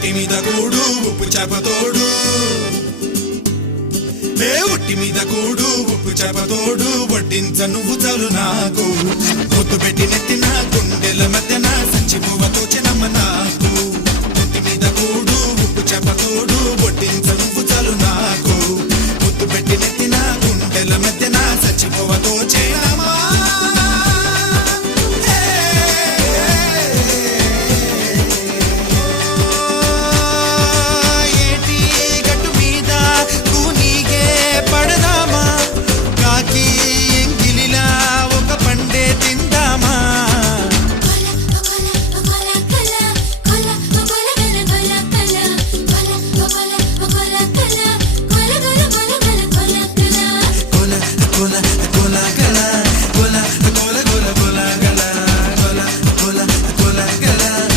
ఉట్టి మీద కూడు ఉప్పు చేపతోడు ఉట్టి మీద కూడు ఉప్పు చేపతోడు వడ్డించ నువ్వు చాలు నాకు ముద్దు పెట్టి నెత్తిన గుండెల మధ్యన సంచి పువ్వతో